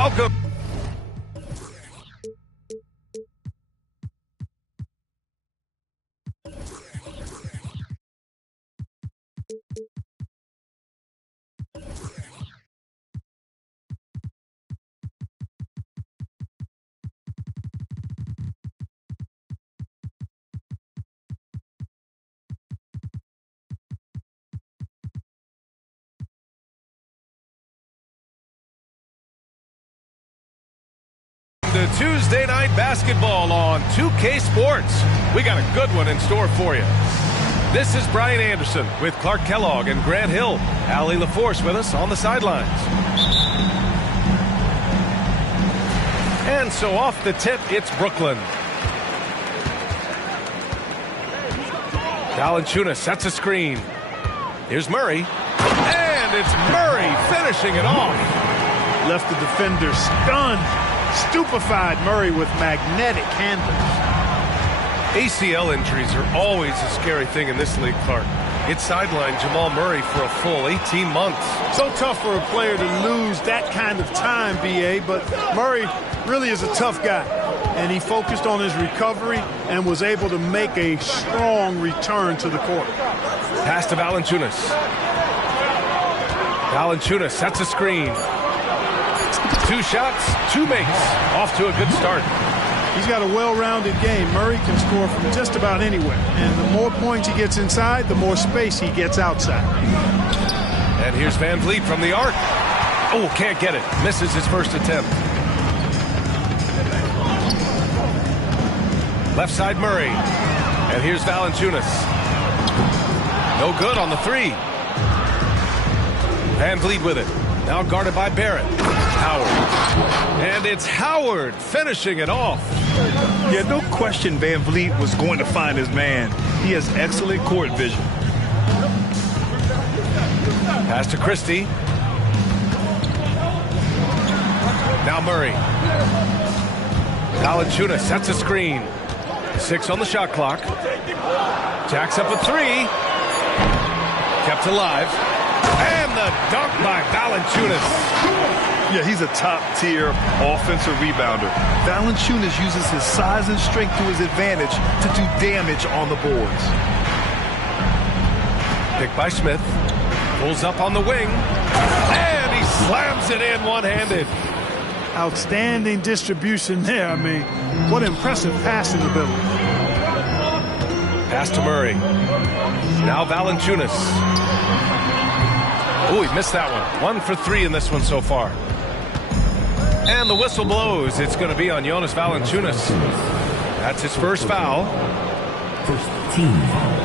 welcome. To Tuesday night basketball on 2K Sports. We got a good one in store for you. This is Brian Anderson with Clark Kellogg and Grant Hill. Allie LaForce with us on the sidelines. And so off the tip, it's Brooklyn. Valanciunas sets a screen. Here's Murray. And it's Murray finishing it off. Left the defender stunned. Stupefied Murray with magnetic handles. ACL injuries are always a scary thing in this league, Clark. It sidelined Jamal Murray for a full 18 months. So tough for a player to lose that kind of time, B.A., but Murray really is a tough guy. And he focused on his recovery and was able to make a strong return to the court. Pass to Valanciunas. Valanciunas sets a screen. 2 shots, 2 makes. Off to a good start. He's got a well-rounded game. Murray can score from just about anywhere. And the more points he gets inside, the more space he gets outside. And here's Van Vliet from the arc. Oh, can't get it. Misses his first attempt. Left side Murray. And here's Valanciunas. No good on the 3. Van Vliet with it. Now guarded by Barrett. Howard. And it's Howard finishing it off. Yeah, no question Van Vliet was going to find his man. He has excellent court vision. Pass to Christie. Now Murray. Valanciunas sets a screen. 6 on the shot clock. Jacks up a 3. Kept alive. And the dunk by Valanciunas. Yeah, he's a top-tier offensive rebounder. Valanciunas uses his size and strength to his advantage to do damage on the boards. Picked by Smith. Pulls up on the wing. And he slams it in one-handed. Outstanding distribution there. I mean, what impressive passing ability. Pass to Murray. Now Valanciunas. Oh, he missed that one. 1 for 3 in this one so far. And the whistle blows. It's going to be on Jonas Valanciunas. That's his first foul. First team foul.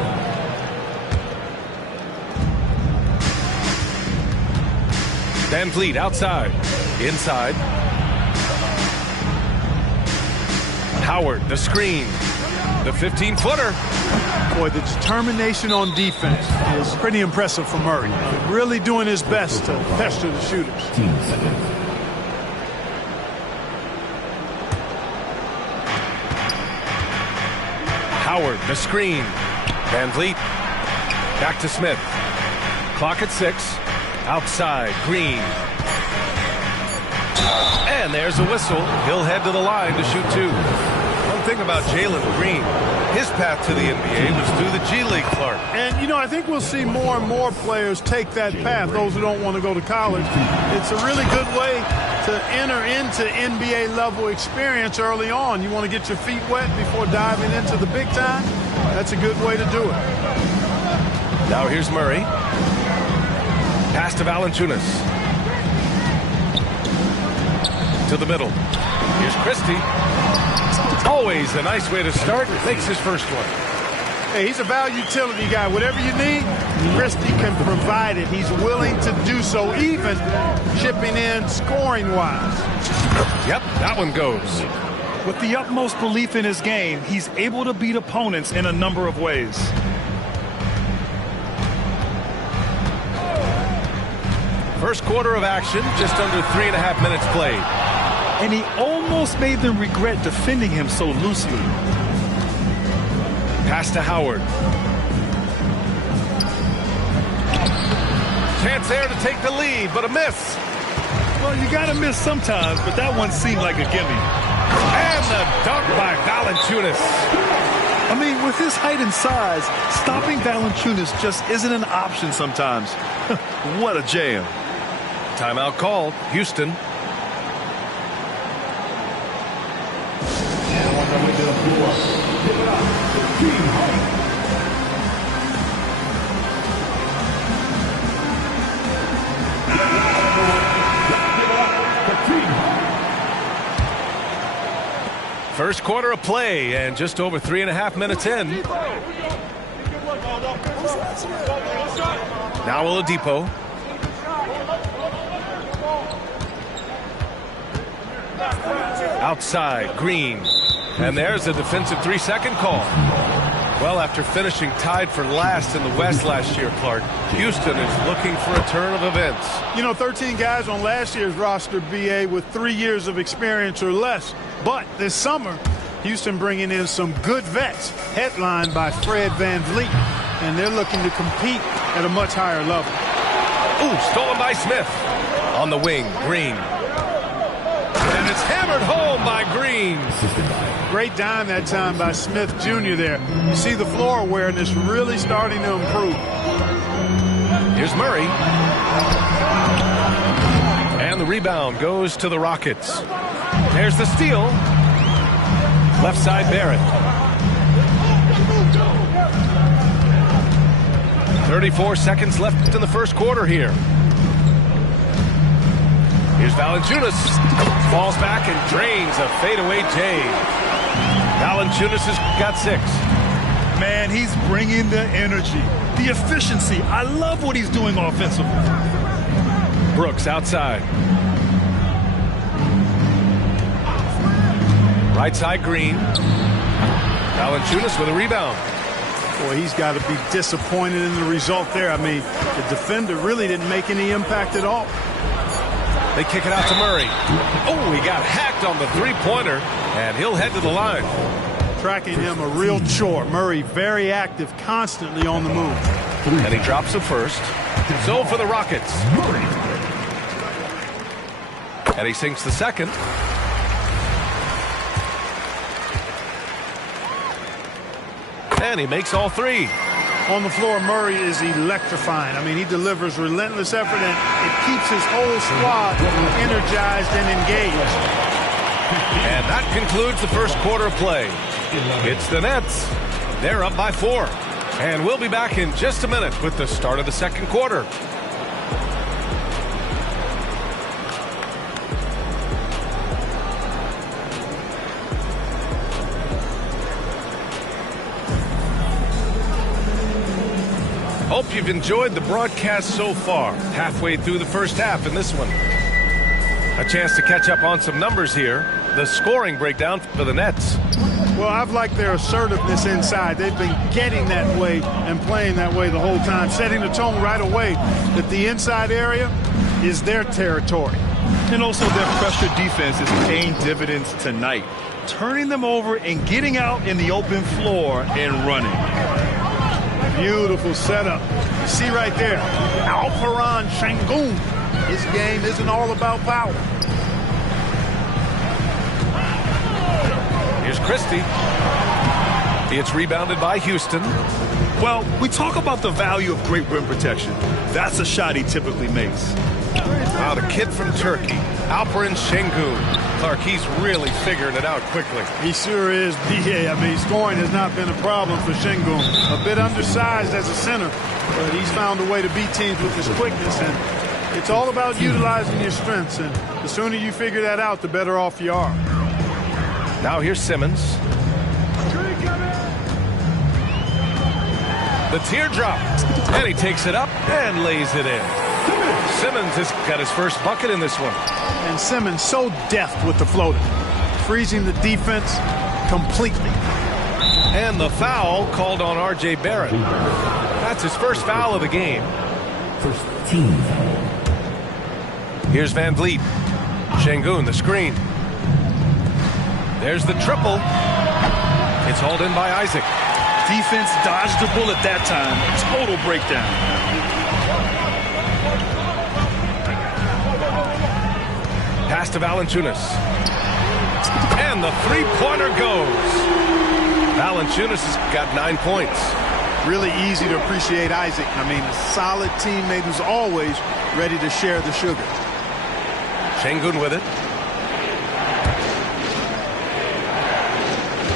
Van Vliet outside. Inside. Howard, the screen. The 15-footer. Boy, the determination on defense is pretty impressive for Murray. Really doing his best to pester the shooters. 15 seconds. Howard, the screen. Van Vliet. Back to Smith. Clock at 6. Outside, Green. And there's a whistle. He'll head to the line to shoot 2. One thing about Jalen Green, his path to the NBA was through the G League, Clark. And, you know, I think we'll see more and more players take that path, those who don't want to go to college. It's a really good way to enter into NBA-level experience early on. You want to get your feet wet before diving into the big time? That's a good way to do it. Now here's Murray. Pass to Valanciunas. To the middle. Here's Christie. Always a nice way to start. Makes his first one. Hey, he's a value utility guy. Whatever you need, Christie can provide it. He's willing to do so, even chipping in scoring-wise. Yep, that one goes. With the utmost belief in his game, he's able to beat opponents in a number of ways. First quarter of action, just under 3.5 minutes played. And he almost made them regret defending him so loosely. Pass to Howard. Chance there to take the lead, but a miss. Well, you got to miss sometimes, but that one seemed like a gimme. And the dunk by Valanciunas. I mean, with his height and size, stopping Valanciunas just isn't an option sometimes. What a jam. Timeout called. Houston. First quarter of play and just over 3.5 minutes in. Now Oladipo. Outside, Green. And there's a defensive 3-second call. Well, after finishing tied for last in the West last year, Clark, Houston is looking for a turn of events. You know, 13 guys on last year's roster, BA, with 3 years of experience or less. But this summer, Houston bringing in some good vets, headlined by Fred VanVleet, and they're looking to compete at a much higher level. Ooh, stolen by Smith. On the wing, Green. And it's hammered home by Green. Great dime that time by Smith Jr. there. You see the floor awareness really starting to improve. Here's Murray. And the rebound goes to the Rockets. There's the steal. Left side, Barrett. 34 seconds left in the first quarter here. Here's Valanciunas. Falls back and drains a fadeaway J. Valanciunas has got 6. Man, he's bringing the energy, the efficiency. I love what he's doing offensively. Brooks outside. Right side, Green. Valanciunas with a rebound. Boy, he's got to be disappointed in the result there. I mean, the defender really didn't make any impact at all. They kick it out to Murray. Oh, he got hacked on the three-pointer, and he'll head to the line. Tracking him a real chore. Murray very active, constantly on the move. And he drops the first. So for the Rockets. And he sinks the second. And he makes all 3. On the floor, Murray is electrifying. I mean, he delivers relentless effort, and it keeps his whole squad energized and engaged. And that concludes the first quarter of play. It's the Nets. They're up by 4. And we'll be back in just a minute with the start of the second quarter. Hope you've enjoyed the broadcast so far. Halfway through the first half in this one. A chance to catch up on some numbers here. The scoring breakdown for the Nets. Well, I've liked their assertiveness inside. They've been getting that way and playing that way the whole time, setting the tone right away that the inside area is their territory. And also their pressure defense is paying dividends tonight, turning them over and getting out in the open floor and running. Beautiful setup. You see right there, Alperen Sengun. His game isn't all about power. Here's Christie. It's rebounded by Houston. Well, we talk about the value of great rim protection. That's a shot he typically makes. Wow, the kid from Turkey, Alperen Sengun. Clark, he's really figuring it out quickly. He sure is, BA. I mean, scoring has not been a problem for Sengun. A bit undersized as a center, but he's found a way to beat teams with his quickness, and it's all about utilizing your strengths, and the sooner you figure that out, the better off you are. Now here's Simmons. The teardrop, and he takes it up and lays it in. Simmons has got his first bucket in this one. And Simmons so deft with the floater, freezing the defense completely. And the foul called on R.J. Barrett. That's his first foul of the game. First team foul. Here's VanVleet. Sengun, the screen. There's the triple. It's hauled in by Isaac. Defense dodged the bullet that time. Total breakdown. to Valanciunas. And the three-pointer goes. Valanciunas has got 9 points. Really easy to appreciate Isaac. I mean, a solid teammate who's always ready to share the sugar. Sengun with it.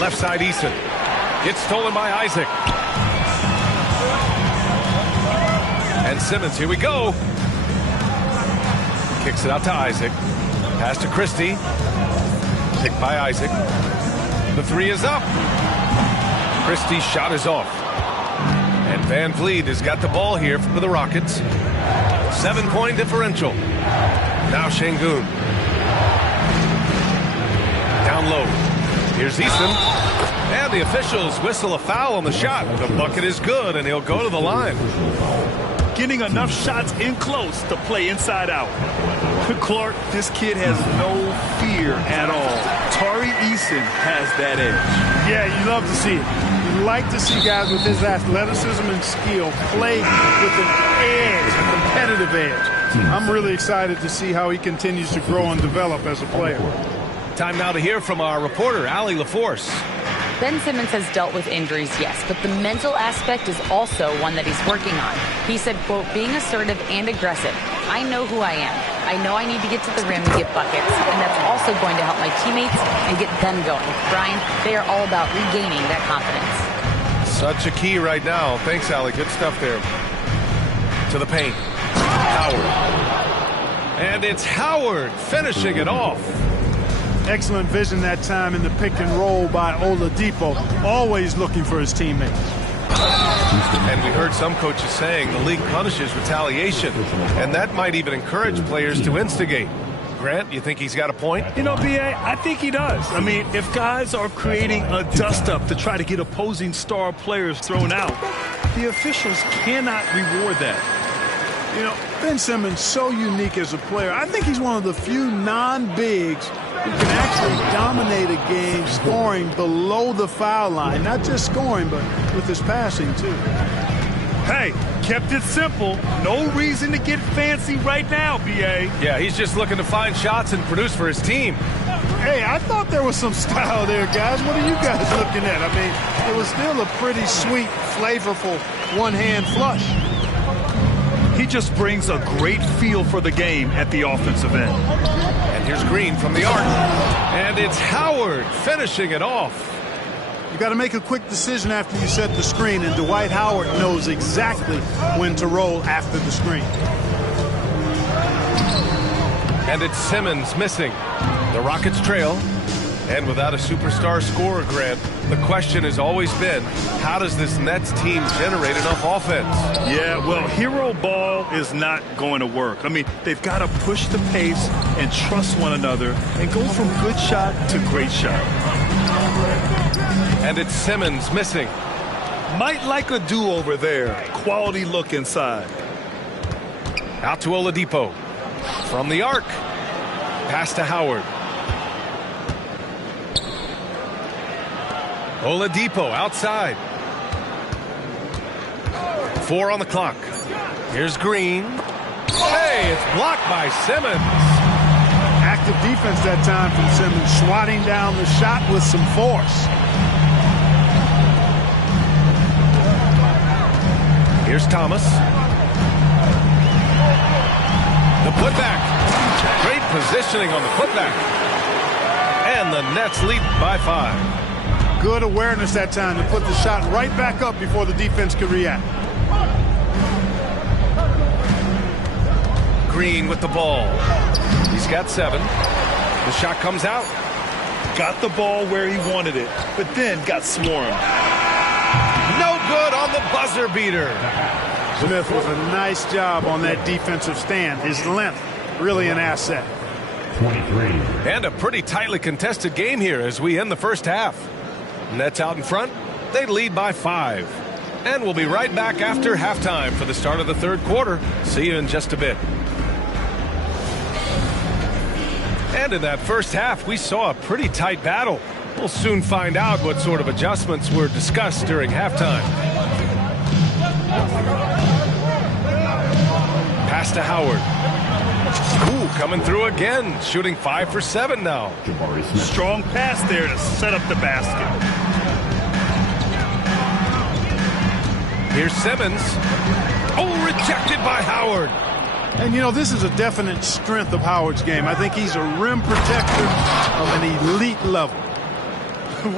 Left side, Eason. Gets stolen by Isaac. And Simmons, here we go. Kicks it out to Isaac. Pass to Christie. Picked by Isaac. The three is up. Christie's shot is off. And Van Vliet has got the ball here for the Rockets. 7-point differential. Now Sengun. Down low. Here's Eason. And the officials whistle a foul on the shot. The bucket is good, and he'll go to the line. Getting enough shots in close to play inside out. Clark, this kid has no fear at all. Tari Eason has that edge. Yeah, you love to see it. You like to see guys with his athleticism and skill play with an edge, a competitive edge. I'm really excited to see how he continues to grow and develop as a player. Time now to hear from our reporter, Allie LaForce. Ben Simmons has dealt with injuries, yes, but the mental aspect is also one that he's working on. He said, quote, being assertive and aggressive. I know who I am. I know I need to get to the rim and get buckets, and that's also going to help my teammates and get them going. Brian, they are all about regaining that confidence. Such a key right now. Thanks, Allie. Good stuff there. To the paint. Howard. And it's Howard finishing it off. Excellent vision that time in the pick and roll by Oladipo, always looking for his teammates. And we heard some coaches saying the league punishes retaliation, and that might even encourage players to instigate. Grant, you think he's got a point? You know, B.A., I think he does. I mean, if guys are creating a dust-up to try to get opposing star players thrown out, the officials cannot reward that. You know, Ben Simmons, so unique as a player. I think he's one of the few non-bigs who can actually dominate a game scoring below the foul line. Not just scoring, but with his passing, too. Hey, kept it simple. No reason to get fancy right now, B.A. Yeah, he's just looking to find shots and produce for his team. Hey, I thought there was some style there, guys. What are you guys looking at? I mean, it was still a pretty sweet, flavorful one-hand flush. He just brings a great feel for the game at the offensive end. And here's Green from the arc. And it's Howard finishing it off. You got to make a quick decision after you set the screen, and Dwight Howard knows exactly when to roll after the screen. And it's Simmons missing. The Rockets trail. And without a superstar scorer, Grant, the question has always been, how does this Nets team generate enough offense? Yeah, well, hero ball is not going to work. I mean, they've got to push the pace and trust one another and go from good shot to great shot. And it's Simmons missing. Might like a do-over there. Quality look inside. Out to Oladipo. From the arc. Pass to Howard. Oladipo outside. 4 on the clock. Here's Green. Hey, it's blocked by Simmons. Active defense that time from Simmons, swatting down the shot with some force. Here's Thomas. The putback. Great positioning on the putback. And the Nets lead by 5. Good awareness that time to put the shot right back up before the defense could react. Green with the ball. He's got 7. The shot comes out. Got the ball where he wanted it, but then got swarmed. No good on the buzzer beater. Smith with a nice job on that defensive stand. His length, really an asset. 23. And a pretty tightly contested game here as we end the first half. Nets out in front. They lead by 5. And we'll be right back after halftime for the start of the third quarter. See you in just a bit. And in that first half, we saw a pretty tight battle. We'll soon find out what sort of adjustments were discussed during halftime. Pass to Howard. Ooh, coming through again. Shooting 5 for 7 now. Strong pass there to set up the basket. Here's Simmons. Oh, rejected by Howard. And, you know, this is a definite strength of Howard's game. I think he's a rim protector of an elite level.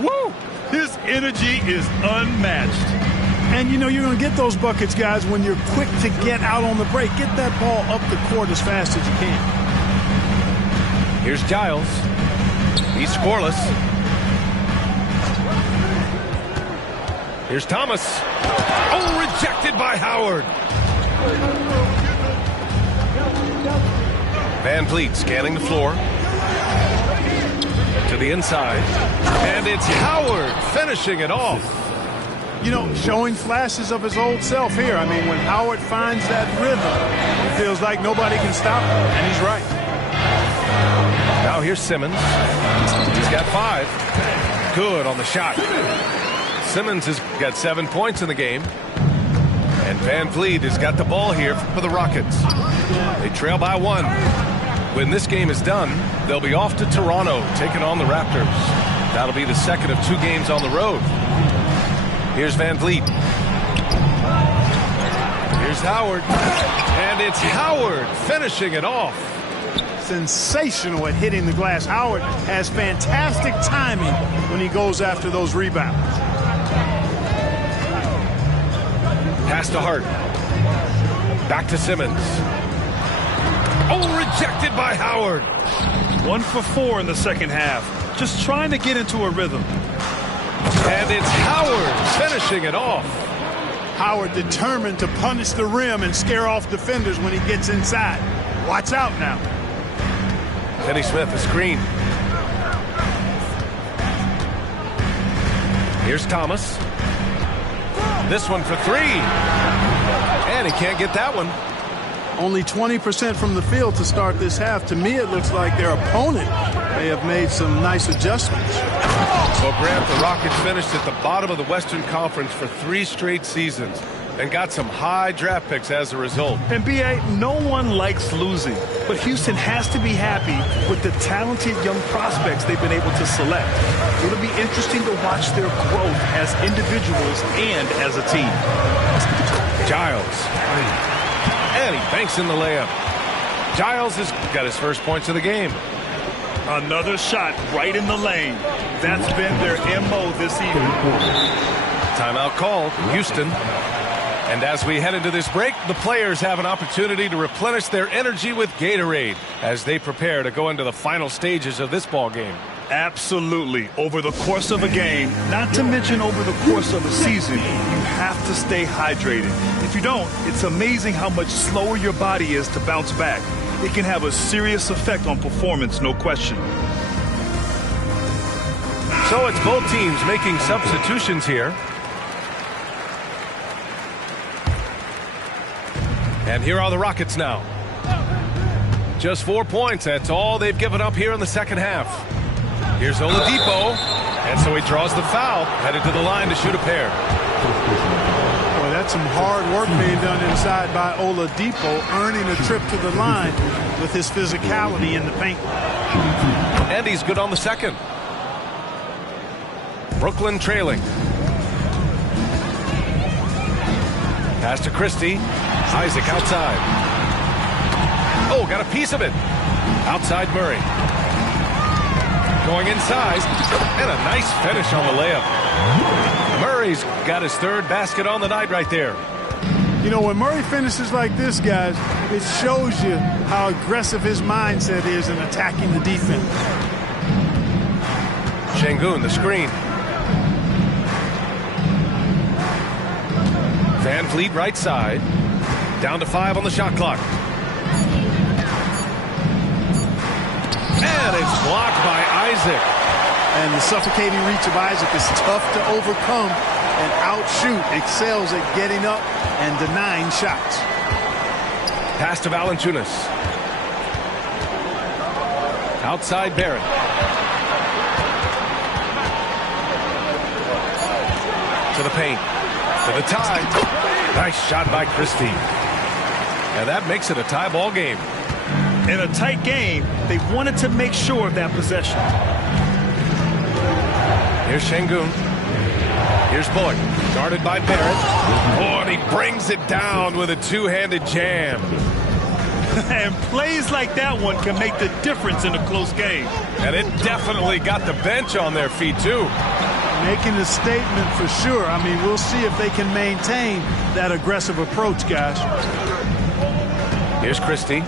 Woo! His energy is unmatched. And, you know, you're going to get those buckets, guys, when you're quick to get out on the break. Get that ball up the court as fast as you can. Here's Giles. He's scoreless. Here's Thomas. Oh, rejected by Howard. Van Vliet scanning the floor. To the inside. And it's Howard finishing it off. You know, showing flashes of his old self here. I mean, when Howard finds that rhythm, it feels like nobody can stop him, and he's right. Now here's Simmons. He's got 5. Good on the shot. Simmons has got 7 points in the game. And Van Vliet has got the ball here for the Rockets. They trail by 1. When this game is done, they'll be off to Toronto, taking on the Raptors. That'll be the second of 2 games on the road. Here's Van Vliet. Here's Howard. And it's Howard finishing it off. Sensational at hitting the glass. Howard has fantastic timing when he goes after those rebounds. Pass to Hart. Back to Simmons. Oh, rejected by Howard. 1 for 4 in the second half. Just trying to get into a rhythm. And it's Howard finishing it off. Howard determined to punish the rim and scare off defenders when he gets inside. Watch out now. Finney Smith, a screen. Here's Thomas. This one for 3. And he can't get that one. Only 20% from the field to start this half. To me, it looks like their opponent may have made some nice adjustments. Well, Grant, the Rockets finished at the bottom of the Western Conference for 3 straight seasons and got some high draft picks as a result. And B.A., no one likes losing, but Houston has to be happy with the talented young prospects they've been able to select. It'll be interesting to watch their growth as individuals and as a team. Giles. And he banks in the layup. Giles has got his first points of the game. Another shot right in the lane. That's been their MO this evening. Timeout called, Houston. And as we head into this break, the players have an opportunity to replenish their energy with Gatorade as they prepare to go into the final stages of this ball game. Absolutely. Over the course of a game, not to mention over the course of a season, you have to stay hydrated. If you don't, it's amazing how much slower your body is to bounce back. It can have a serious effect on performance, no question. So it's both teams making substitutions here. And here are the Rockets now. Just 4 points. That's all they've given up here in the second half. Here's Oladipo. And so he draws the foul. Headed to the line to shoot a pair. Boy, that's some hard work being done inside by Oladipo, earning a trip to the line with his physicality in the paint. And he's good on the second. Brooklyn trailing. Pass to Christie. Isaac outside. Oh, got a piece of it. Outside Murray. Going inside. And a nice finish on the layup. Murray's got his 3rd basket on the night right there. You know, when Murray finishes like this, guys, it shows you how aggressive his mindset is in attacking the defense. Şengün, the screen. Van Vliet right side. Down to 5 on the shot clock. And it's blocked by Isaac. And the suffocating reach of Isaac is tough to overcome and outshoot. Excels at getting up and denying shots. Pass to Valanciunas. Outside Barrett. To the paint. To the tie. Nice shot by Christie. And that makes it a tie ball game. In a tight game, they wanted to make sure of that possession. Here's Şengün. Here's Bullock, guarded by Barrett. Oh, and he brings it down with a two-handed jam. And plays like that one can make the difference in a close game. And it definitely got the bench on their feet, too. Making a statement for sure. I mean, we'll see if they can maintain that aggressive approach, guys. Here's Christie.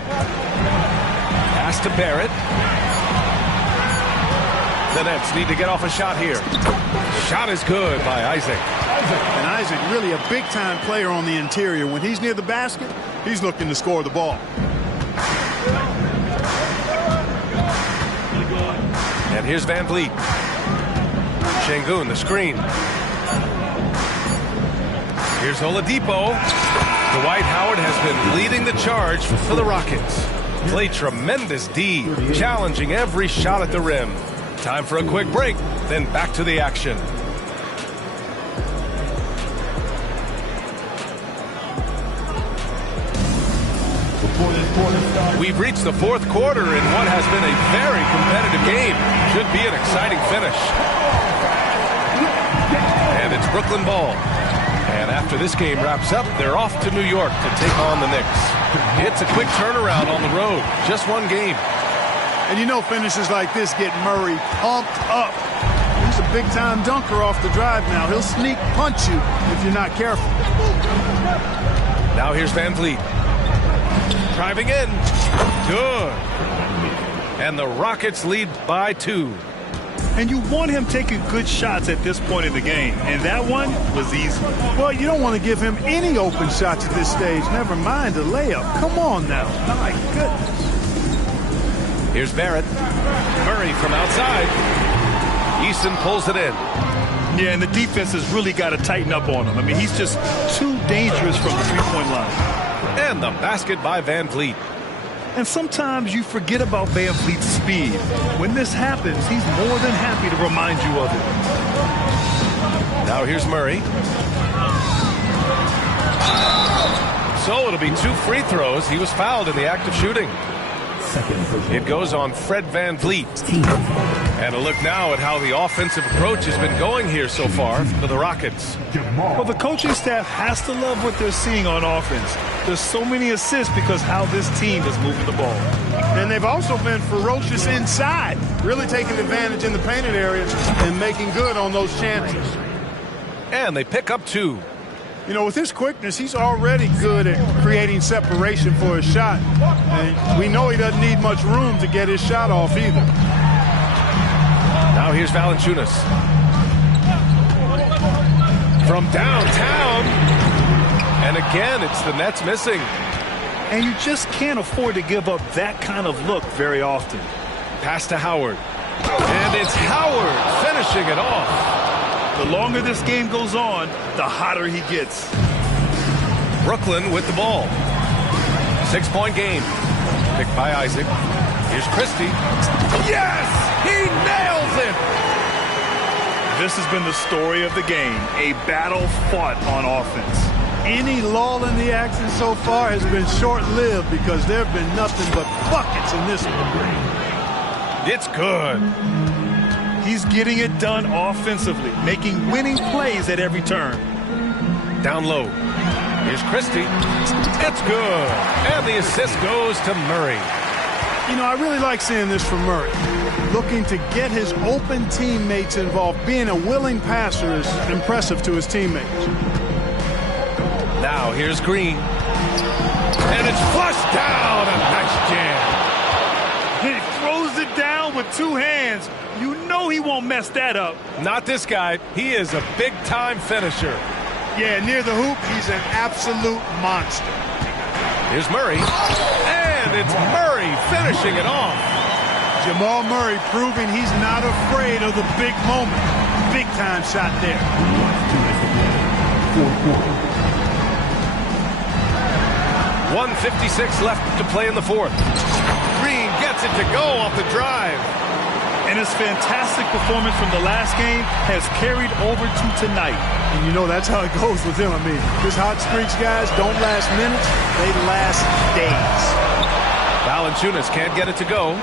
Pass to Barrett. The Nets need to get off a shot here. Shot is good by Isaac. And Isaac, really a big-time player on the interior. When he's near the basket, he's looking to score the ball. And here's Van Vliet. Şengün, the screen. Here's Oladipo. Dwight Howard has been leading the charge for the Rockets. Play tremendous D, challenging every shot at the rim. Time for a quick break, then back to the action. We've reached the fourth quarter in what has been a very competitive game. Should be an exciting finish. And it's Brooklyn ball. And after this game wraps up, they're off to New York to take on the Knicks. It's a quick turnaround on the road. Just one game. And you know finishes like this get Murray pumped up. He's a big-time dunker off the drive now. He'll sneak punch you if you're not careful. Now here's Van Vliet. Driving in. Good. And the Rockets lead by 2. And you want him taking good shots at this point in the game. And that one was easy. Well, you don't want to give him any open shots at this stage. Never mind a layup. Come on now. My goodness. Here's Barrett. Murray from outside. Eason pulls it in. Yeah, and the defense has really got to tighten up on him. I mean, he's just too dangerous from the three-point line. And the basket by Van Vliet. And sometimes you forget about Van Vliet's speed. When this happens, he's more than happy to remind you of it. Now here's Murray. So it'll be 2 free throws. He was fouled in the act of shooting. It goes on Fred Van Vliet. And a look now at how the offensive approach has been going here so far for the Rockets. Well, the coaching staff has to love what they're seeing on offense. There's so many assists because how this team is moving the ball. And they've also been ferocious inside, really taking advantage in the painted areas and making good on those chances. And they pick up 2. You know, with his quickness, he's already good at creating separation for his shot. And we know he doesn't need much room to get his shot off either. Now here's Valanciunas. From downtown. And again, it's the Nets missing. And you just can't afford to give up that kind of look very often. Pass to Howard. And it's Howard finishing it off. The longer this game goes on, the hotter he gets. Brooklyn with the ball. 6-point game. Picked by Isaac. Here's Christie. Yes! He nails it! This has been the story of the game. A battle fought on offense. Any lull in the action so far has been short-lived because there have been nothing but buckets in this one. It's good. He's getting it done offensively, making winning plays at every turn. Down low. Here's Christie. It's good. And the assist goes to Murray. You know, I really like seeing this from Murray. Looking to get his open teammates involved. Being a willing passer is impressive to his teammates. Now here's Green. And it's flushed down. A nice jam. He throws it down with 2 hands. You know he won't mess that up. Not this guy. He is a big-time finisher. Yeah, near the hoop, he's an absolute monster. Here's Murray. And it's Murray finishing it off. Jamal Murray proving he's not afraid of the big moment. Big-time shot there. 1:56 left to play in the fourth. Green gets it to go off the drive. And his fantastic performance from the last game has carried over to tonight. And you know that's how it goes with him. I mean, his hot streaks, guys, don't last minutes. They last days. Valanciunas can't get it to go.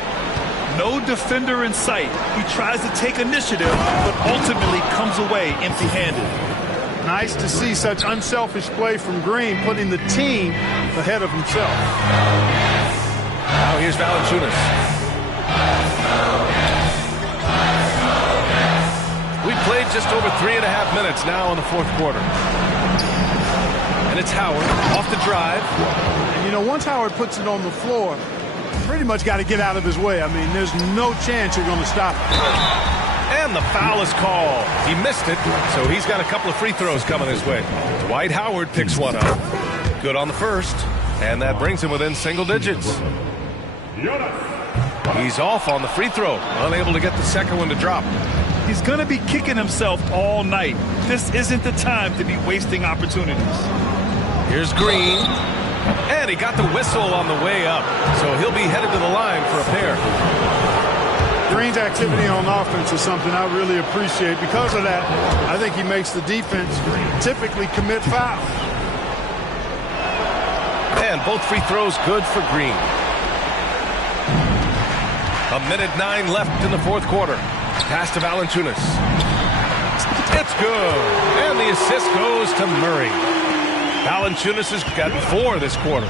No defender in sight. He tries to take initiative, but ultimately comes away empty-handed. Nice to see such unselfish play from Green, putting the team ahead of himself. Now here's Valanciunas. We played just over 3.5 minutes now in the fourth quarter. And it's Howard off the drive. And you know, once Howard puts it on the floor, pretty much got to get out of his way. I mean, there's no chance you're going to stop him. And the foul is called. He missed it, so he's got a couple of free throws coming his way. Dwight Howard picks one up. Good on the first, and that brings him within single digits. He's off on the free throw, unable to get the second one to drop. He's going to be kicking himself all night. This isn't the time to be wasting opportunities. Here's Green, and he got the whistle on the way up, so he'll be headed to the line for a pair. Green's activity on offense is something I really appreciate. Because of that, I think he makes the defense typically commit fouls. And both free throws good for Green. 1:09 left in the fourth quarter. Pass to Valanciunas. It's good. And the assist goes to Murray. Valanciunas has got 4 this quarter.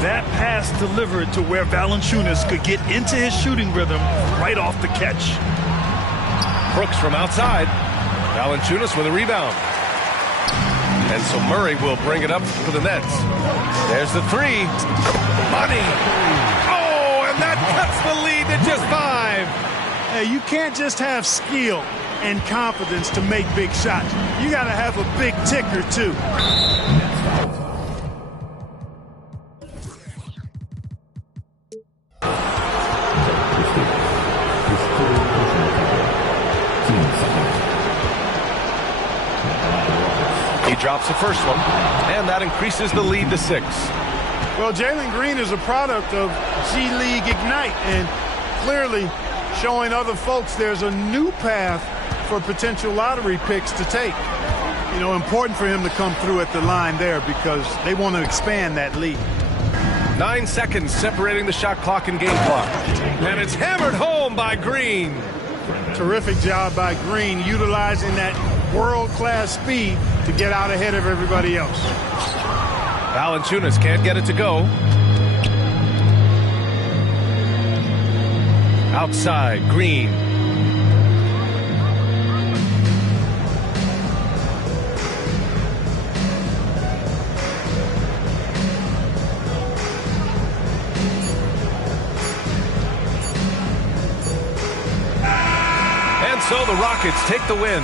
That pass delivered to where Valanciunas could get into his shooting rhythm right off the catch. Brooks from outside. Valanciunas with a rebound. And so Murray will bring it up for the Nets. There's the three. Money. Oh, and that cuts the lead to just 5. Hey, you can't just have skill and confidence to make big shots. You got to have a big ticker, too. He drops the first one, and that increases the lead to 6. Well, Jalen Green is a product of G League Ignite, and clearly showing other folks there's a new path for potential lottery picks to take. You know, important for him to come through at the line there because they want to expand that lead. 9 seconds separating the shot clock and game clock. And it's hammered home by Green. Terrific job by Green, utilizing that world-class speed to get out ahead of everybody else. Valanciunas can't get it to go. Outside, Green. And so the Rockets take the win.